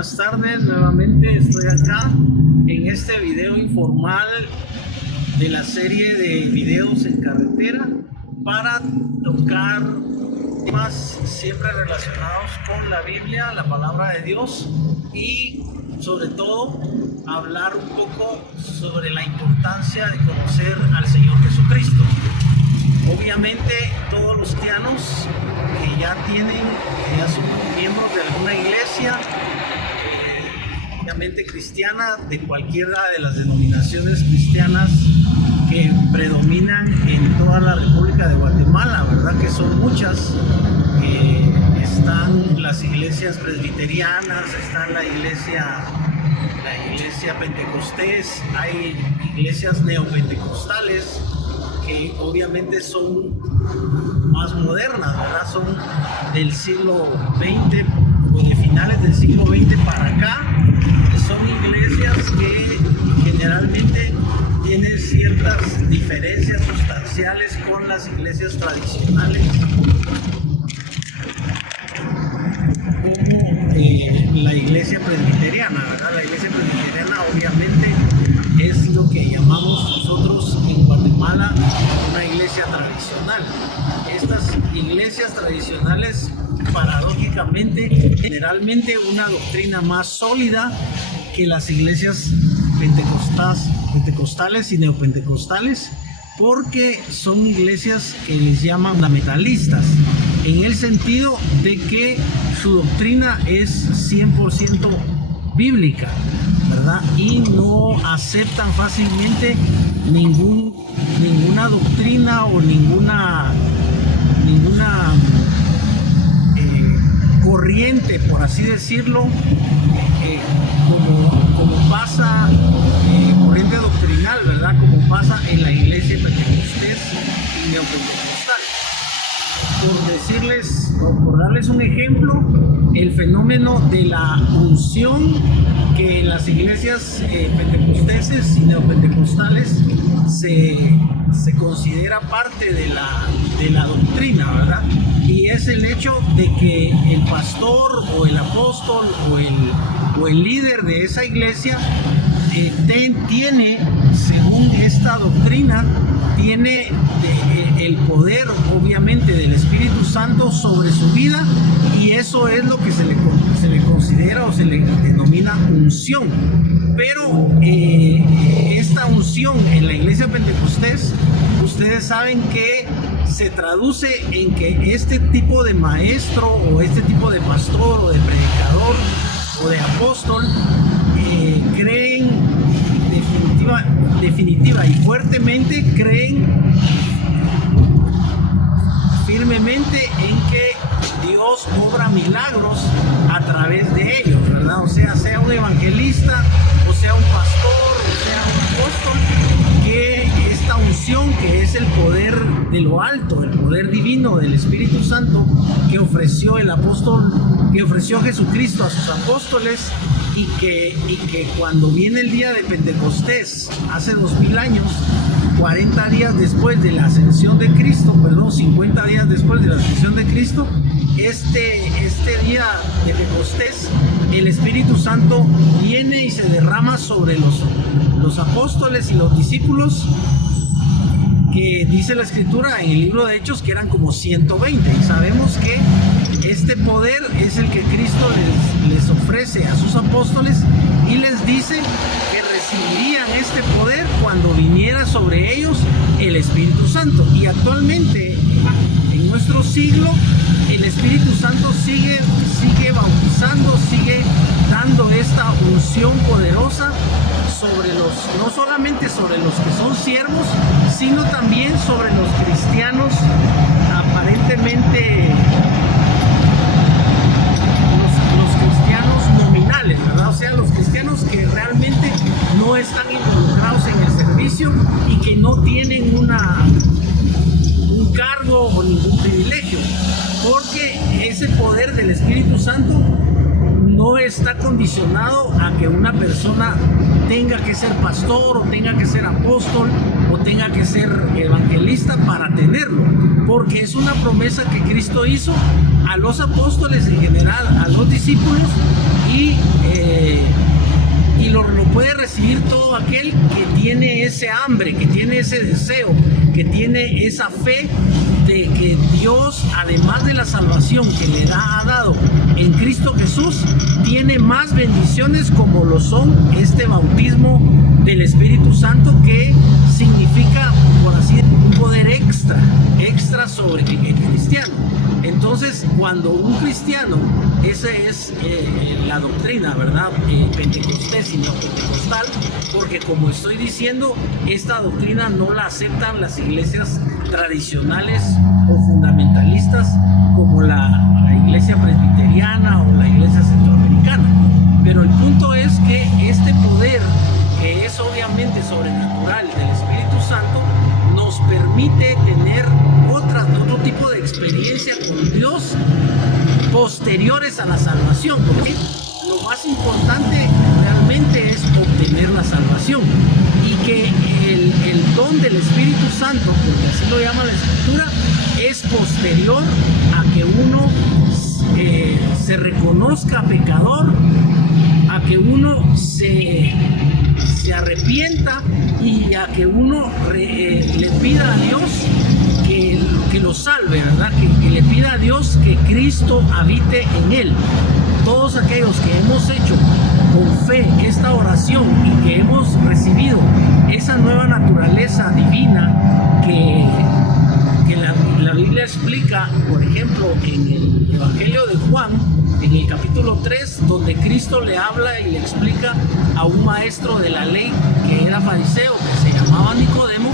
buenas tardes. Nuevamente estoy acá en este video informal de la serie de videos en carretera para tocar temas siempre relacionados con la Biblia, la palabra de Dios, y sobre todo hablar un poco sobre la importancia de conocer al Señor Jesucristo. Obviamente todos los cristianos que ya son miembros de alguna iglesia, obviamente cristiana, de cualquiera de las denominaciones cristianas que predominan en toda la República de Guatemala, ¿verdad? Que son muchas. Están las iglesias presbiterianas, está la iglesia pentecostés, hay iglesias neopentecostales que obviamente son más modernas, ¿verdad? Son del siglo XX o de finales del siglo XX para acá. Son iglesias que generalmente tienen ciertas diferencias sustanciales con las iglesias tradicionales, como la iglesia presbiteriana, ¿verdad? La iglesia presbiteriana obviamente es lo que llamamos nosotros en Guatemala una iglesia tradicional. Estas iglesias tradicionales, paradójicamente, generalmente una doctrina más sólida que las iglesias pentecostales y neopentecostales, porque son iglesias que les llaman fundamentalistas, en el sentido de que su doctrina es 100% bíblica, ¿verdad? Y no aceptan fácilmente ninguna doctrina o ninguna corriente, por así decirlo, como pasa, corriente doctrinal, ¿verdad? Como pasa en la iglesia pentecostés y neopentecostal. Por darles un ejemplo, el fenómeno de la unción que en las iglesias pentecosteses y neopentecostales se considera parte de la doctrina, ¿verdad? Y es el hecho de que el pastor o el apóstol o el líder de esa iglesia tiene, según esta doctrina, tiene el poder obviamente del Espíritu Santo sobre su vida, y eso es lo que se le considera o se le denomina unción. Pero esta unción en la iglesia pentecostés, ustedes saben que se traduce en que este tipo de maestro o este tipo de pastor o de predicador o de apóstol creen definitiva y fuertemente, creen firmemente en que Dios obra milagros a través de ellos, ¿verdad? O sea un evangelista, o sea un pastor, o sea un apóstol, que esta unción, que es el poder de lo alto, el poder divino del Espíritu Santo que ofreció el apóstol, que ofreció Jesucristo a sus apóstoles, y que cuando viene el día de Pentecostés, hace 2000 años, 40 días después de la ascensión de Cristo, 50 días después de la ascensión de Cristo, este día de Pentecostés, el Espíritu Santo viene y se derrama sobre los apóstoles y los discípulos, que dice la Escritura en el libro de Hechos que eran como 120, y sabemos que este poder es el que Cristo les ofrece a sus apóstoles, y les dice que recibirían este poder cuando viniera sobre ellos el Espíritu Santo. Y actualmente en nuestro siglo el Espíritu Santo sigue bautizando, sigue dando esta unción poderosa no solamente sobre los que son siervos, sino también sobre los cristianos aparentemente los cristianos nominales, ¿verdad? O sea, los cristianos que realmente no están involucrados en el servicio y que no tienen un cargo o ningún privilegio, porque ese poder del Espíritu Santo no está condicionado a que una persona tenga que ser pastor o tenga que ser apóstol o tenga que ser evangelista para tenerlo, porque es una promesa que Cristo hizo a los apóstoles en general, a los discípulos, y y lo puede recibir todo aquel que tiene ese hambre, que tiene ese deseo, que tiene esa fe de que Dios, además de la salvación que le ha dado en Cristo Jesús, tiene más bendiciones como lo son este bautismo del Espíritu Santo, que significa, por así decirlo, un poder extra sobre el cristiano. Entonces, cuando un cristiano, esa es la doctrina, ¿verdad? Pentecostés y no pentecostal, porque como estoy diciendo, esta doctrina no la aceptan las iglesias tradicionales o fundamentalistas como la iglesia presbiteriana o la iglesia centroamericana. Pero el punto es que este poder, que es obviamente sobrenatural del Espíritu Santo, nos permite tener otro tipo de experiencia con Dios posteriores a la salvación, porque lo más importante realmente es obtener la salvación, y que el don del Espíritu Santo, porque así lo llama la Escritura, es posterior a que uno se reconozca pecador, a que uno se arrepienta y a que uno le pida a Dios que lo salve, ¿verdad? Que le pida a Dios que Cristo habite en él. Todos aquellos que hemos hecho con fe esta oración y que hemos recibido esa nueva naturaleza divina que la Biblia explica, por ejemplo, en el Evangelio de Juan, en el capítulo 3, donde Cristo le habla y le explica a un maestro de la ley que era fariseo, que se llamaba Nicodemo.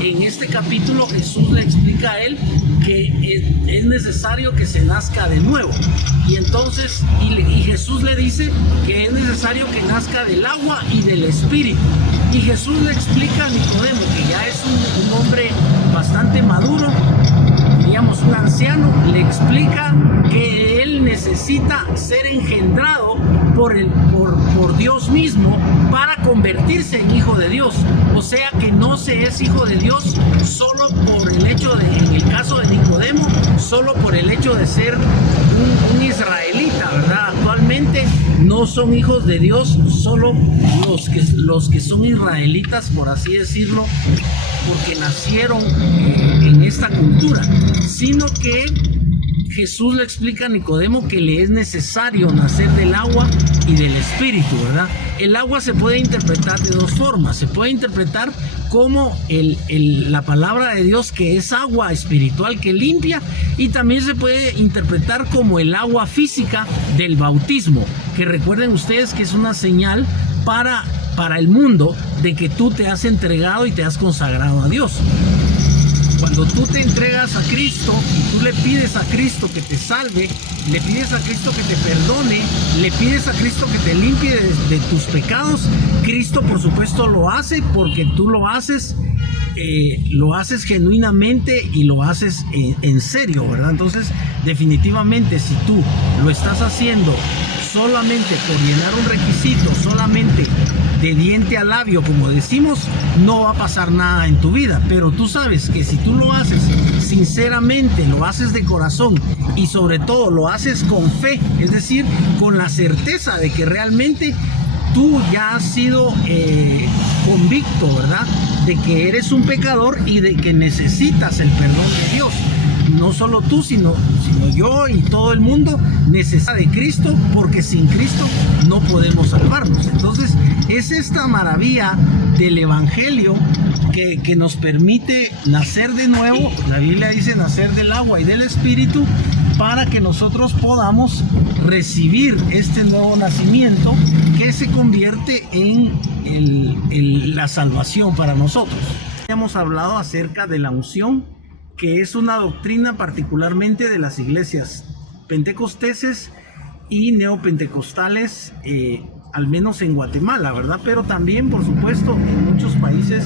En este capítulo Jesús le explica a él que es necesario que se nazca de nuevo. Y entonces, y Jesús le dice que es necesario que nazca del agua y del Espíritu. Y Jesús le explica a Nicodemo, que ya es un hombre bastante maduro, digamos un anciano, le explica que él necesita ser engendrado por Dios mismo para convertirse en hijo de Dios. O sea que no se es hijo de Dios solo por el hecho de, en el caso de Nicodemo, solo por el hecho de ser un israelita, ¿verdad? Actualmente no son hijos de Dios solo los que son israelitas, por así decirlo, porque nacieron en esta cultura, sino que Jesús le explica a Nicodemo que le es necesario nacer del agua y del Espíritu, ¿verdad? El agua se puede interpretar de dos formas. Se puede interpretar como la palabra de Dios, que es agua espiritual que limpia, y también se puede interpretar como el agua física del bautismo, que recuerden ustedes que es una señal para el mundo de que tú te has entregado y te has consagrado a Dios. Cuando tú te entregas a Cristo y tú le pides a Cristo que te salve, le pides a Cristo que te perdone, le pides a Cristo que te limpie de tus pecados, Cristo por supuesto lo hace, porque tú lo haces genuinamente y lo haces en serio, ¿verdad? Entonces, definitivamente, si tú lo estás haciendo solamente por llenar un requisito, solamente de diente a labio, como decimos, no va a pasar nada en tu vida. Pero tú sabes que si tú lo haces sinceramente, lo haces de corazón y sobre todo lo haces con fe, es decir, con la certeza de que realmente tú ya has sido convicto, ¿verdad?, de que eres un pecador y de que necesitas el perdón de Dios. No solo tú, sino yo y todo el mundo necesita de Cristo, porque sin Cristo no podemos salvarnos. Entonces, es esta maravilla del Evangelio que nos permite nacer de nuevo. La Biblia dice nacer del agua y del Espíritu, para que nosotros podamos recibir este nuevo nacimiento que se convierte en la salvación para nosotros. Hemos hablado acerca de la unción, que es una doctrina particularmente de las iglesias pentecosteses y neopentecostales, al menos en Guatemala, ¿verdad? Pero también, por supuesto, en muchos países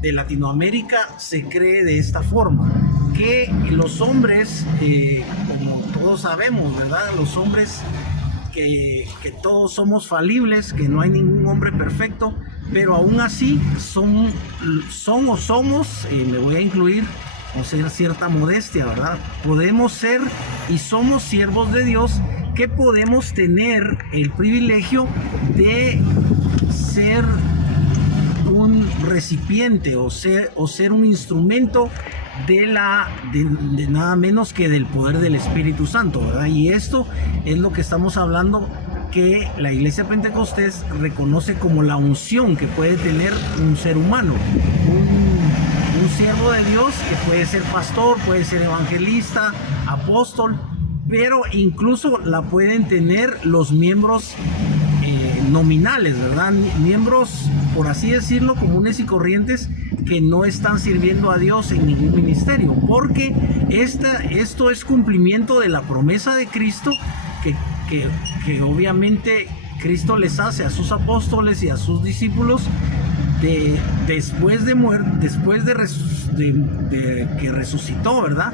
de Latinoamérica se cree de esta forma, que los hombres, como todos sabemos, ¿verdad? Los hombres que todos somos falibles, que no hay ningún hombre perfecto, pero aún así somos, me voy a incluir, o sea, cierta modestia, ¿verdad? Podemos ser y somos siervos de Dios que podemos tener el privilegio de ser un recipiente o ser un instrumento de nada menos que del poder del Espíritu Santo, ¿verdad? Y esto es lo que estamos hablando, que la Iglesia Pentecostés reconoce como la unción que puede tener un ser humano, un siervo de Dios, que puede ser pastor, puede ser evangelista, apóstol, pero incluso la pueden tener los miembros nominales, ¿verdad? Miembros, por así decirlo, comunes y corrientes, que no están sirviendo a Dios en ningún ministerio, porque esto es cumplimiento de la promesa de Cristo que obviamente Cristo les hace a sus apóstoles y a sus discípulos después de que resucitó, ¿verdad?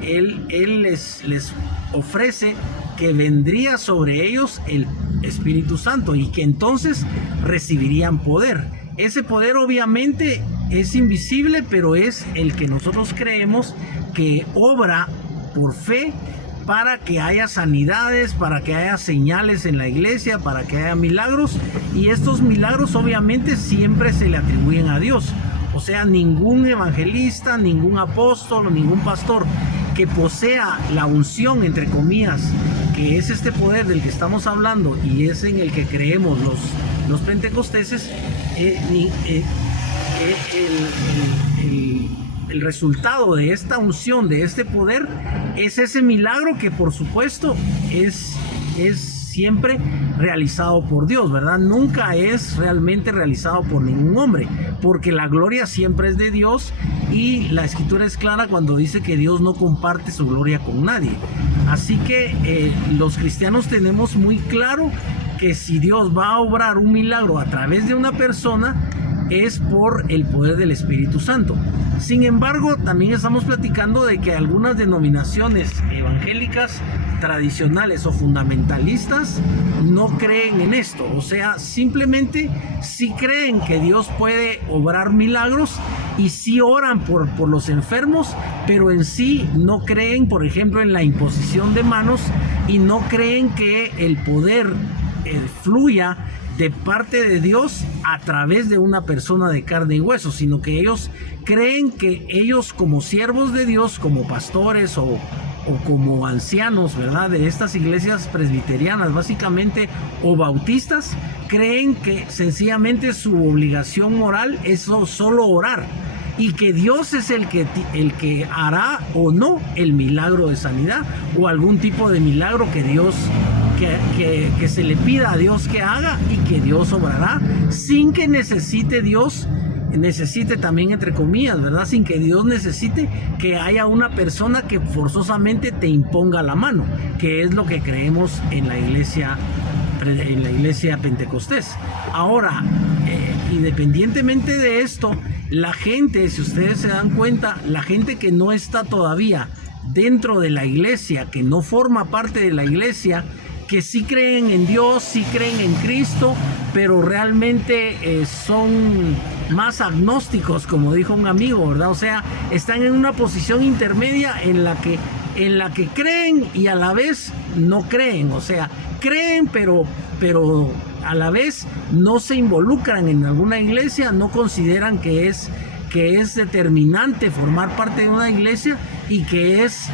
Él les ofrece que vendría sobre ellos el Espíritu Santo y que entonces recibirían poder. Ese poder obviamente es invisible, pero es el que nosotros creemos que obra por fe para que haya sanidades, para que haya señales en la iglesia, para que haya milagros, y estos milagros obviamente siempre se le atribuyen a Dios. O sea, ningún evangelista, ningún apóstol o ningún pastor que posea la unción, entre comillas, que es este poder del que estamos hablando y es en el que creemos los pentecosteses, el resultado de esta unción, de este poder, es ese milagro que por supuesto es siempre realizado por Dios, ¿verdad? Nunca es realmente realizado por ningún hombre, porque la gloria siempre es de Dios, y la escritura es clara cuando dice que Dios no comparte su gloria con nadie. Así que los cristianos tenemos muy claro que si Dios va a obrar un milagro a través de una persona, es por el poder del Espíritu Santo. Sin embargo, también estamos platicando de que algunas denominaciones evangélicas tradicionales o fundamentalistas no creen en esto. O sea, simplemente sí creen que Dios puede obrar milagros y sí oran por los enfermos, pero en sí no creen, por ejemplo, en la imposición de manos, y no creen que el poder fluya de parte de Dios a través de una persona de carne y hueso, sino que ellos creen que ellos, como siervos de Dios, como pastores o como ancianos, ¿verdad?, de estas iglesias presbiterianas básicamente, o bautistas, creen que sencillamente su obligación moral es solo orar, y que Dios es el que hará o no el milagro de sanidad o algún tipo de milagro que Dios que se le pida a Dios que haga, y que Dios obrará sin que necesite también, entre comillas, ¿verdad?, sin que Dios necesite que haya una persona que forzosamente te imponga la mano, que es lo que creemos en la iglesia pentecostés. Ahora, independientemente de esto, la gente, si ustedes se dan cuenta, la gente que no está todavía dentro de la iglesia, que no forma parte de la iglesia, que sí creen en Dios, sí creen en Cristo, pero realmente son más agnósticos, como dijo un amigo, ¿verdad? O sea, están en una posición intermedia en la que creen y a la vez no creen. O sea, creen, pero a la vez no se involucran en alguna iglesia, no consideran que es determinante formar parte de una iglesia, y que es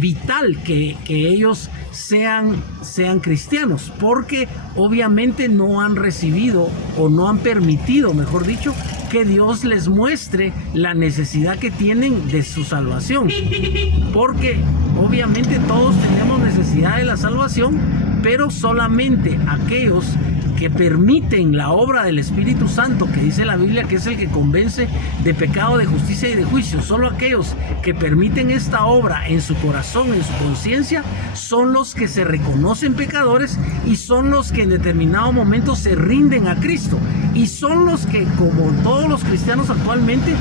vital que ellos sean cristianos, porque obviamente no han recibido, o no han permitido, mejor dicho, que Dios les muestre la necesidad que tienen de su salvación, porque obviamente todos tenemos necesidad de la salvación, pero solamente aquellos que permiten la obra del Espíritu Santo, que dice la Biblia que es el que convence de pecado, de justicia y de juicio, solo aquellos que permiten esta obra en su corazón, en su conciencia, son los que se reconocen pecadores, y son los que en determinado momento se rinden a Cristo, y son los que, como todos los cristianos actualmente,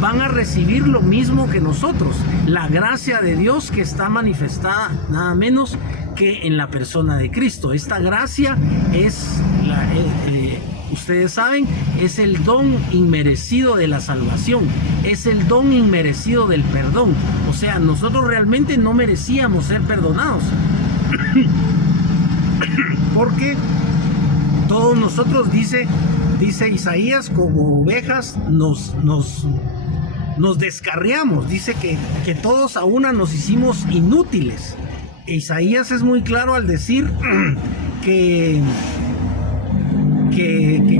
van a recibir lo mismo que nosotros, la gracia de Dios que está manifestada nada menos que en la persona de Cristo. Esta gracia es, ustedes saben, es el don inmerecido de la salvación, es el don inmerecido del perdón. O sea, nosotros realmente no merecíamos ser perdonados, porque todos nosotros, dice Isaías, como ovejas nos descarriamos. Dice que todos a una nos hicimos inútiles. Isaías es muy claro al decir que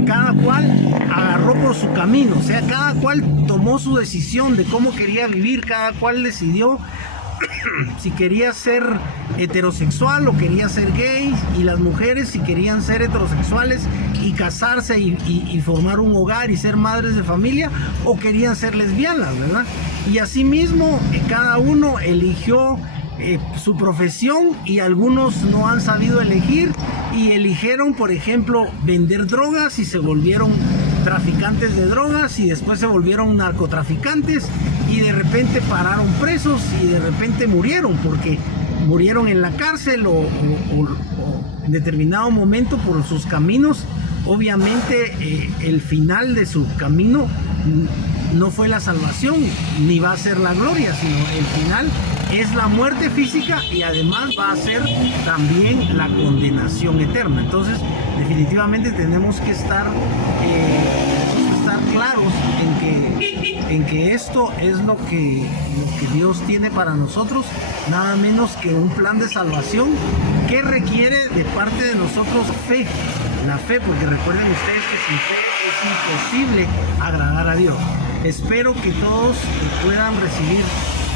cada cual agarró por su camino, o sea, cada cual tomó su decisión de cómo quería vivir, cada cual decidió si quería ser heterosexual o quería ser gay, y las mujeres si querían ser heterosexuales y casarse y formar un hogar y ser madres de familia, o querían ser lesbianas, ¿verdad? Y asimismo cada uno eligió su profesión, y algunos no han sabido elegir y eligieron, por ejemplo, vender drogas y se volvieron traficantes de drogas, y después se volvieron narcotraficantes, y de repente pararon presos y de repente murieron, porque murieron en la cárcel o en determinado momento por sus caminos. Obviamente el final de su camino no fue la salvación ni va a ser la gloria, sino el final es la muerte física, y además va a ser también la condenación eterna. Entonces definitivamente tenemos que estar claros en que esto es lo que Dios tiene para nosotros, nada menos que un plan de salvación que requiere de parte de nosotros fe. La fe, porque recuerden ustedes que sin fe es imposible agradar a Dios. Espero que todos puedan recibir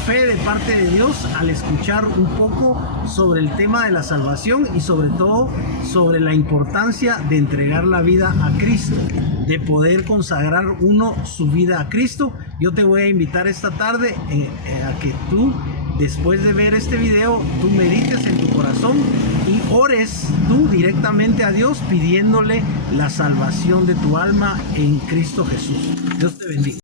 fe de parte de Dios al escuchar un poco sobre el tema de la salvación, y sobre todo sobre la importancia de entregar la vida a Cristo, de poder consagrar uno su vida a Cristo. Yo te voy a invitar esta tarde a que tú, después de ver este video, tú medites en tu corazón y ores tú directamente a Dios, pidiéndole la salvación de tu alma en Cristo Jesús. Dios te bendiga.